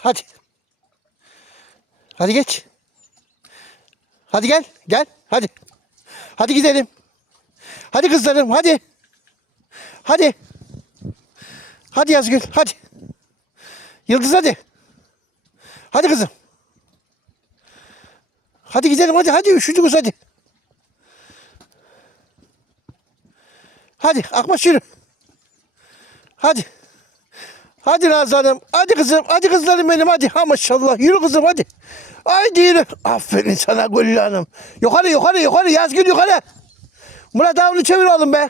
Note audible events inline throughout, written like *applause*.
Hadi. Hadi geç. Hadi gel. Gel. Hadi. Hadi gidelim. Hadi kızlarım hadi. Hadi. Hadi Yazgül hadi. Yıldız hadi. Hadi kızım. Hadi gidelim hadi hadi üşüdünüz hadi. Hadi Akbaş yürü. Hadi. Hadi Nazan'ım. Hadi kızım. Hadi kızlarım benim. Hadi. Ha maşallah. Yürü kızım hadi. Haydi yürü. Aferin sana Güllü Hanım. Yukarı yukarı yukarı. Yazgül yukarı. Murat avını çevir oğlum be.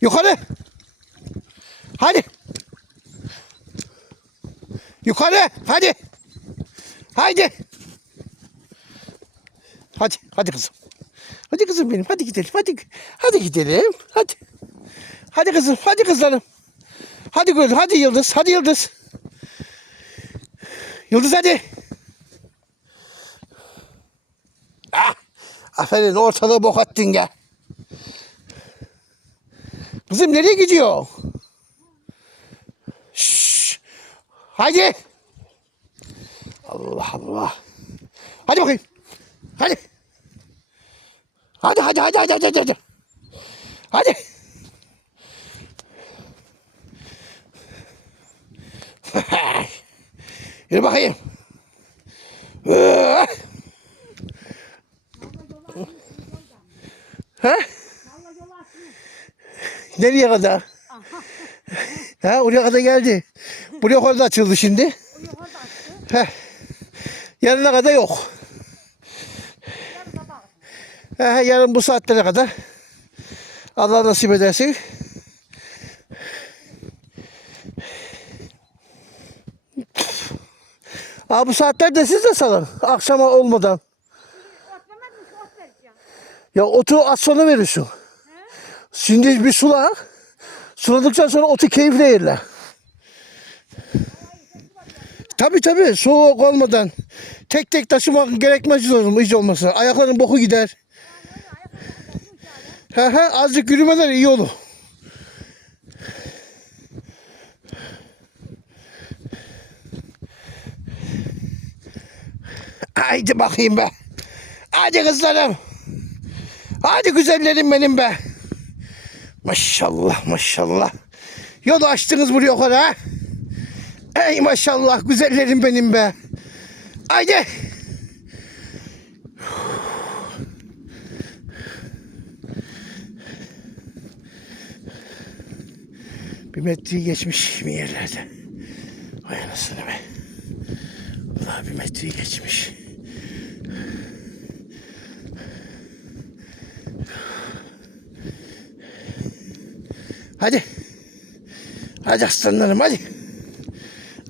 Yukarı. Hadi. Yukarı. Hadi. Haydi. Hadi. Hadi kızım. Hadi kızım benim. Hadi gidelim. Hadi. Hadi gidelim. Hadi. Hadi kızım. Hadi kızlarım. Hadi Gül. Hadi Yıldız. Hadi Yıldız. Yıldız hadi. Ah. Aferin ortalığı bok attın ya. Kızım nereye gidiyor? Şşş. Hadi. Allah Allah. Hadi bakayım. Hadi. Hadi hadi hadi hadi hadi hadi. Hadi. Yürü bakayım. Ha? Nereye kadar? Ha, oraya kadar geldi. Buraya kadar açıldı şimdi. Heh. Yarına kadar yok. He, yarın bu saatlere kadar. Allah nasip ederse. Aa, bu saatlerde siz de salın. Akşama olmadan. Ya otu az sonra verirsin. Şimdi bir sula. Suladıktan sonra otu keyifle yerler. Tabi tabi soğuk olmadan. Tek tek taşımak gerekmez lazım hiç olmasa. Ayakların boku gider. He he azıcık yürümeden iyi olur. Haydi bakayım be. Hadi kızlarım. Hadi güzellerim benim be. Maşallah maşallah. Yolu açtınız buraya kadar ha. Ey maşallah güzellerim benim be. Haydi. Bir metreyi geçmiş bir yerlerde. Vay anasını be. Vallahi bir metreyi geçmiş. Hadi. Hadi aslanlarım hadi.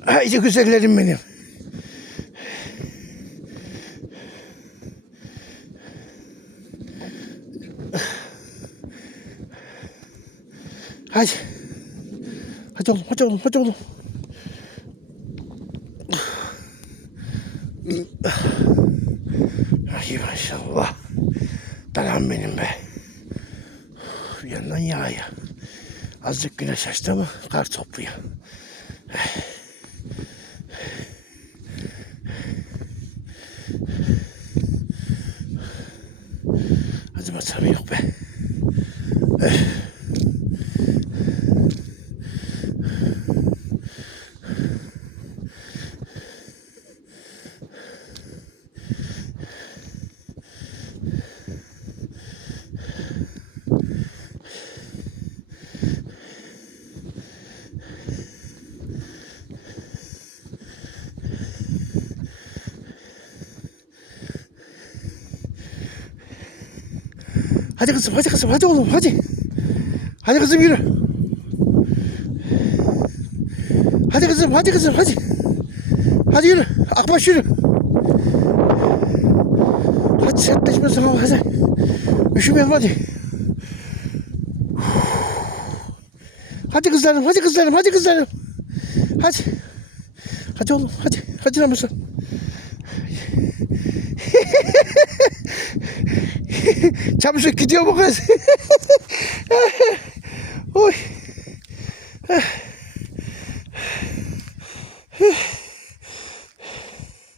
Haydi güzellerim benim. Hadi. Hadi oğlum, hadi oğlum, hadi oğlum. Ay maşallah. Dalan benim be. Bir yandan yağıyor. Azıcık güneş açtı mı kar topluyor. Hadi bakalım yok be. Hadi kızım, hadi kızım, hadi oğlum, hadi. Hadi kızım yürü. Hadi kızım, hadi kızım, hadi. Hadi yürü, akbaş yürü. Hadi sertleşmesin hava, hadi. Üşümeyelim hadi. Hadi kızlarım, hadi kızlarım, hadi kızlarım. Hadi. Hadi oğlum, hadi. Hadi Ramazan. Çamışık gidiyor bu kız. *laughs* Oy.